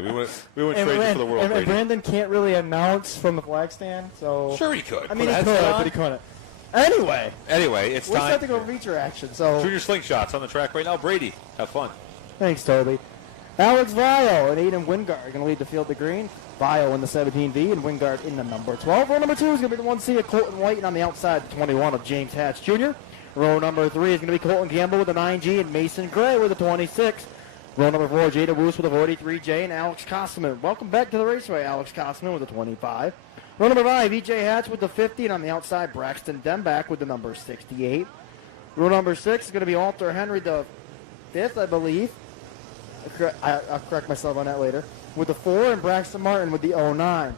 way. We wouldn't trade you for the world, and Brady. Brandon can't really announce from the flag stand, so... Sure he could. I mean, he could, but he couldn't. Anyway, it's time. We're set to go feature action, so... Junior slingshots on the track right now. Brady, have fun. Thanks, Toby. Alex Vio and Aiden Wingard are going to lead the field to green. Vio in the 17V and Wingard in the number 12. Row number 2 is going to be the 1C of Colton White, and on the outside, the 21 of James Hatch Jr. Row number 3 is going to be Colton Gamble with the 9G and Mason Gray with the 26. Row number 4, Jada Woos with the 43J and Alex Kosman. Welcome back to the raceway, Alex Kosman with the 25. Row number 5, EJ Hatch with the 50, and on the outside, Braxton Demback with the number 68. Row number 6 is going to be Walter Henry, the 5th, I believe. I'll correct myself on that later. With the 4, and Braxton Martin with the 09.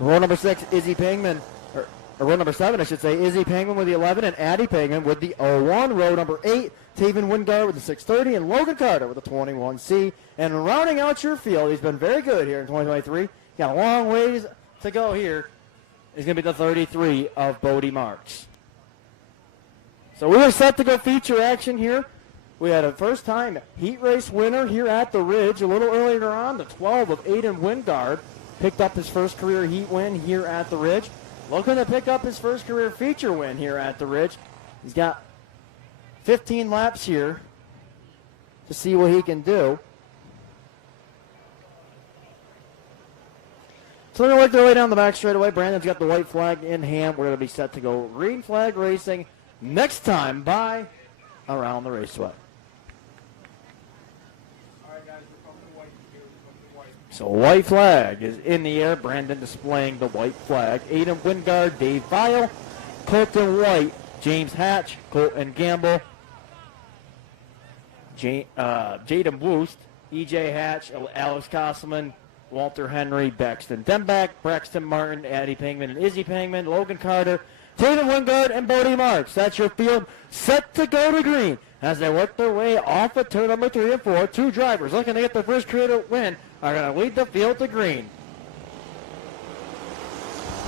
Row number 6, Izzy Pangman, or row number 7, I should say, Izzy Pangman with the 11, and Addie Pangman with the 01. Row number 8, Taven Wingard with the 630, and Logan Carter with the 21C. And rounding out your field, he's been very good here in 2023. Got a long ways to go here. He's going to be the 33 of Bodie Marks. So we are set to go feature action here. We had a first-time heat race winner here at the Ridge. A little earlier on, the 12 of Aiden Wingard picked up his first career heat win here at the Ridge. Looking to pick up his first career feature win here at the Ridge. He's got 15 laps here to see what he can do. So they're going to work their way down the back straightaway. Brandon's got the white flag in hand. We're going to be set to go green flag racing next time by Around the Raceway. So white flag is in the air. Brandon displaying the white flag. Aiden Wingard, Dave Vile, Colton White, James Hatch, Colton Gamble, Jaden Woost, EJ Hatch, Alex Kosselman, Walter Henry, Braxton Demback, Braxton Martin, Addie Pangman, and Izzy Pangman, Logan Carter, Taven Wingard, and Bodie Marks. That's your field set to go to green as they work their way off of turn number 3 and 4. Two drivers looking to get their first career win are going to lead the field to green.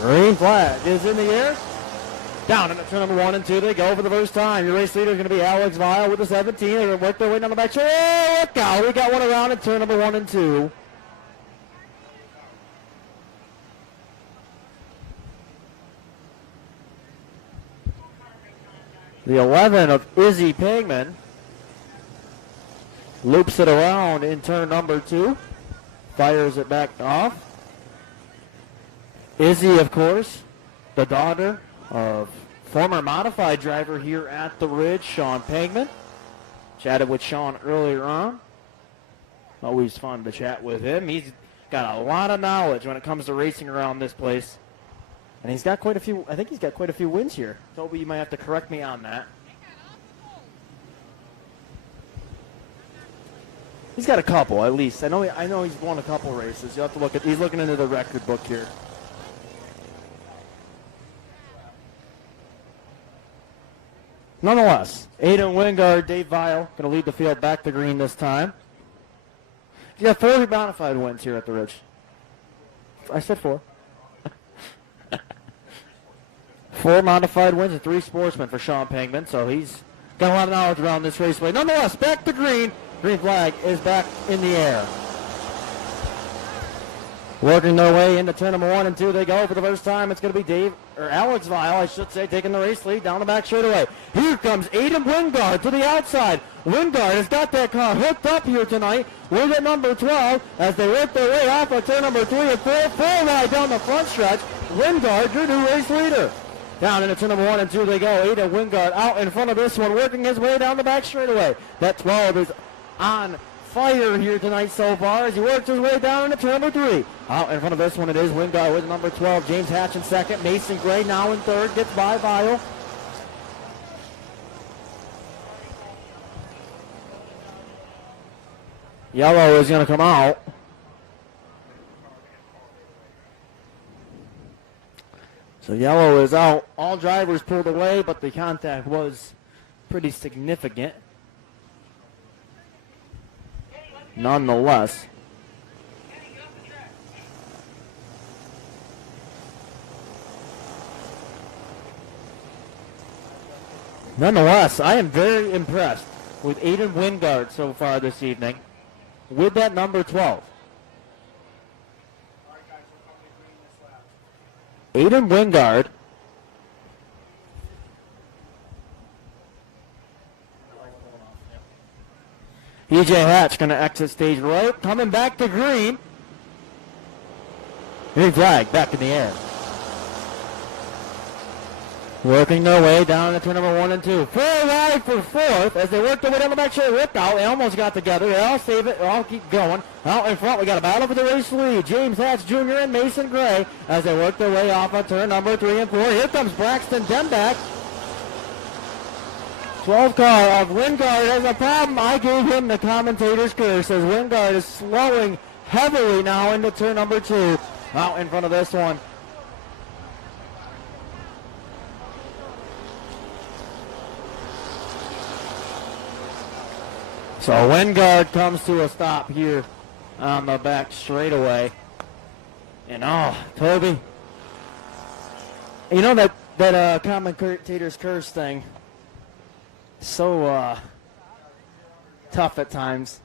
Green flag is in the air. Down into turn number 1 and 2 they go for the first time. Your race leader is going to be Alex Vile with the 17. They're going to work their way down the back. Oh, look out. We got one around in turn number 1 and 2. The 11 of Izzy Pangman loops it around in turn number 2. Fires it back off. Izzy, of course, the daughter of former modified driver here at the Ridge, Sean Pangman. Chatted with Sean earlier on. Always fun to chat with him. He's got a lot of knowledge when it comes to racing around this place. And he's got quite a few, I think he's got quite a few wins here. Toby, you might have to correct me on that. He's got a couple, at least. I know he's won a couple races. You'll have to look at, he's looking into the record book here. Nonetheless, Aiden Wingard, Dave Vile, going to lead the field back to green this time. He's got 4 modified wins here at the Ridge. I said 4. 4 modified wins and 3 sportsmen for Sean Pangman, so he's got a lot of knowledge around this raceway. Nonetheless, back to green. Green flag is back in the air. Working their way into turn number 1 and 2 they go for the first time. It's going to be Alex Vile, I should say, taking the race lead down the back straightaway. Here comes Aiden Wingard to the outside. Wingard has got that car hooked up here tonight with at number 12 as they work their way off of turn number 3 and 4. Full ride down the front stretch. Wingard, your new race leader. Down into turn number 1 and 2 they go. Aiden Wingard out in front of this one, working his way down the back straightaway. That 12 is on fire here tonight so far as he works his way down into turn number 3. Out in front of this one it is Wingard with number 12. James Hatch in second. Mason Gray now in third. Gets by Vile. Yellow is going to come out. So yellow is out. All drivers pulled away, but the contact was pretty significant. Nonetheless. I am very impressed with Aiden Wingard so far this evening with that number 12. Aiden Wingard. EJ Hatch going to exit stage right. Coming back to green. Green flag back in the air. Working their way down to turn number 1 and 2. Full ride for fourth as they work their way down the back straight. Ripped out. They almost got together. They all save it. They all keep going. Out in front, we got a battle for the race lead. James Hatch Jr. and Mason Gray as they work their way off of turn number 3 and 4. Here comes Braxton Dembeck. 12 car of Wingard has a problem. I gave him the commentator's curse as Wingard is slowing heavily now into turn number 2. Out in front of this one. So Wingard comes to a stop here on the back straightaway. And Toby, you know that commentator's curse thing, so tough at times.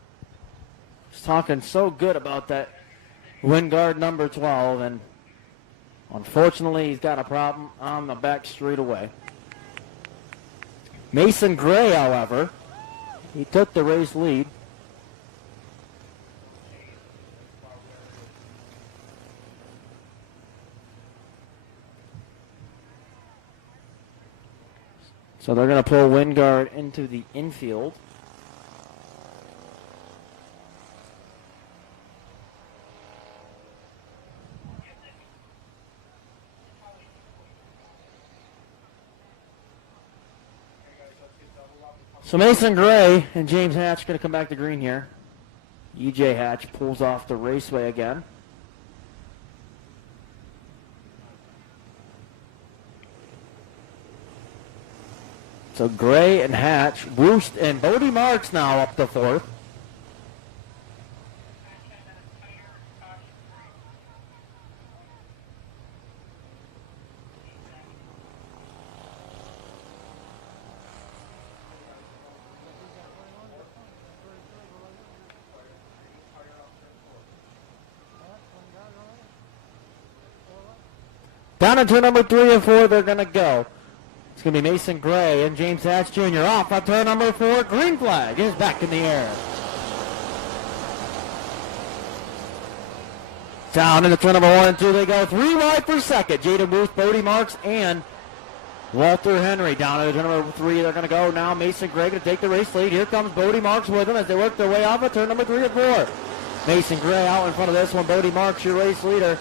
He's talking so good about that Wingard number 12, and unfortunately he's got a problem on the back straightaway. Mason Gray, however, he took the race lead. So they're going to pull Wingard into the infield. So Mason Gray and James Hatch going to come back to green here. EJ Hatch pulls off the raceway again. So Gray and Hatch, Woost and Bodie Marks now up to fourth. Down into number 3 and 4, they're going to go. It's going to be Mason Gray and James Hatch Jr. off on turn number 4. Green flag is back in the air. Down into turn number 1 and 2, they go 3 wide for second. Jaden Booth, Bodie Marks, and Walter Henry. Down into turn number 3, they're going to go now. Mason Gray going to take the race lead. Here comes Bodie Marks with them as they work their way off of turn number 3 and 4. Mason Gray out in front of this one. Bodie Marks, your race leader.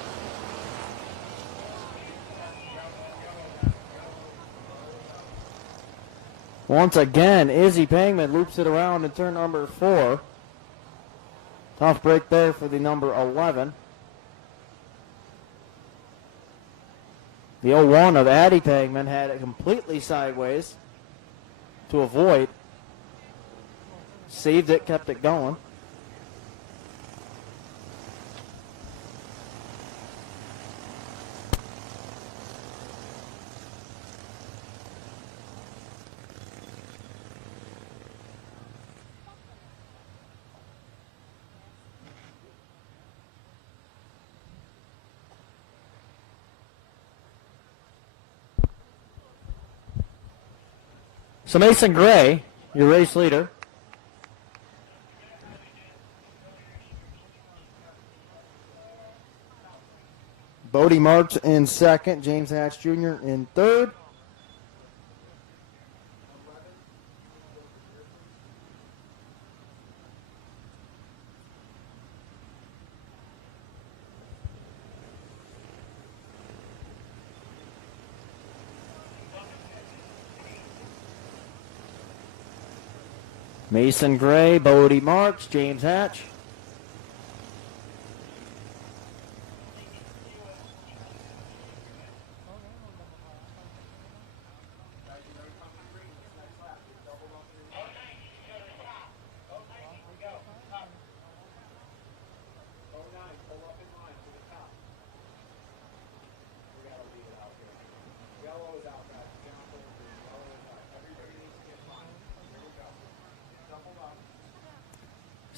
Once again, Izzy Pangman loops it around in turn number 4. Tough break there for the number 11. The 01 of Addie Pangman had it completely sideways to avoid. Saved it, kept it going. So Mason Gray, your race leader. Bodie Marks in second. James Hatch Jr. in third. Mason Gray, Bodie Marks, James Hatch.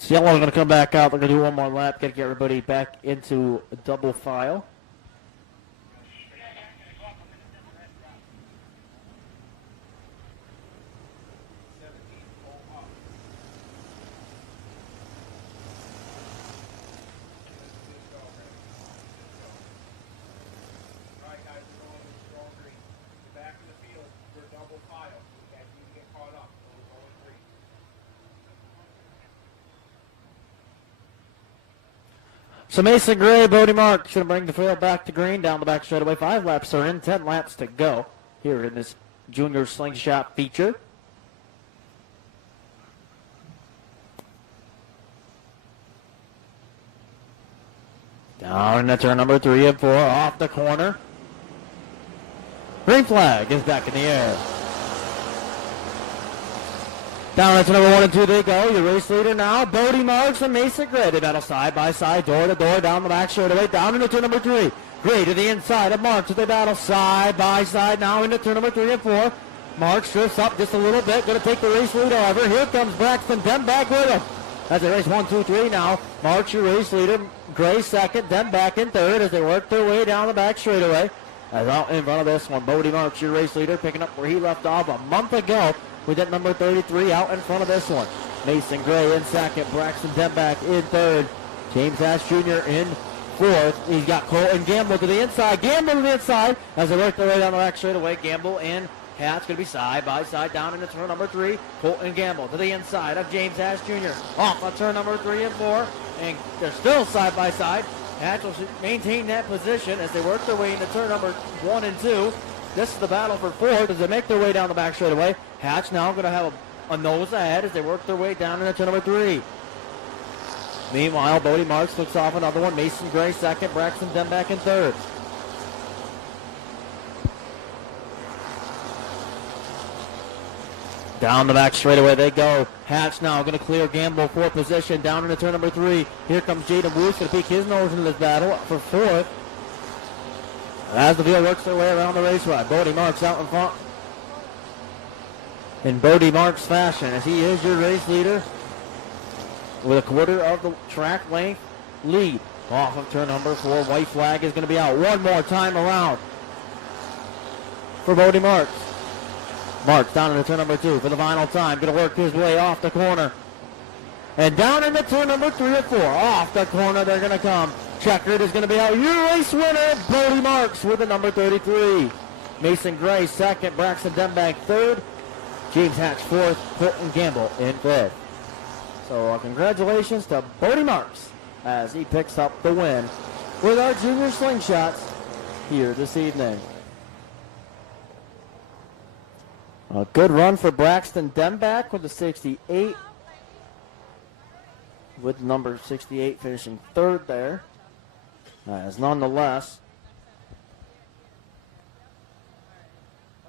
Yellow going to come back out. They're going to do one more lap. Got to get everybody back into a double file. So Mason Gray, Bodie Marks going to bring the field back to green, down the back straightaway. 5 laps are in, 10 laps to go here in this junior slingshot feature. Down into turn number 3 and 4, off the corner. Green flag is back in the air. Down into number 1 and 2 they go. Your race leader now, Bodie Marks and Mason Gray. They battle side by side, door to door, down the back straightaway, down into turn number 3. Gray to the inside of Marks. They battle side by side now into turn number 3 and 4. Marks drifts up just a little bit. Going to take the race lead over. Here comes Braxton Dem back with him. As they race 1, 2, 3 now. Marks your race leader. Gray second. Dem back in third as they work their way down the back straightaway. As out in front of this one, Bodie Marks, your race leader, picking up where he left off a month ago with that number 33 out in front of this one. Mason Gray in second. Braxton Dem back in third. James Hatch Jr. in fourth. He's got Colton Gamble to the inside. Gamble to the inside as they work their way down the back straightaway. Gamble and Hatch going to be side by side down into turn number 3. Colton Gamble to the inside of James Hatch Jr. Off on turn number 3 and 4. And they're still side by side. Hatch will maintain that position as they work their way into turn number 1 and 2. This is the battle for fourth as they make their way down the back straightaway. Hatch now going to have a nose ahead as they work their way down into turn number 3. Meanwhile, Bodie Marks looks off another one. Mason Gray second. Braxton Dem back in third. Down the back straightaway they go. Hatch now going to clear Gamble for position down into turn number 3. Here comes Jaden Woods going to peek his nose into this battle for fourth. As the field works their way around the raceway, Bodie Marks out in front. In Bodie Marks fashion, as he is your race leader with a quarter of the track length lead. Off of turn number 4, white flag is going to be out one more time around for Bodie Marks. Marks down into turn number 2 for the final time. Going to work his way off the corner. And down into turn number 3 and 4. Off the corner they're going to come. Checkered is going to be out. Your race winner, Bodie Marks with the number 33. Mason Gray second. Braxton Dembank third. James Hatch fourth. Colton Gamble in fifth. So congratulations to Bodie Marks as he picks up the win with our junior slingshots here this evening. A good run for Braxton Demback with the 68. With number 68 finishing third there. As nonetheless,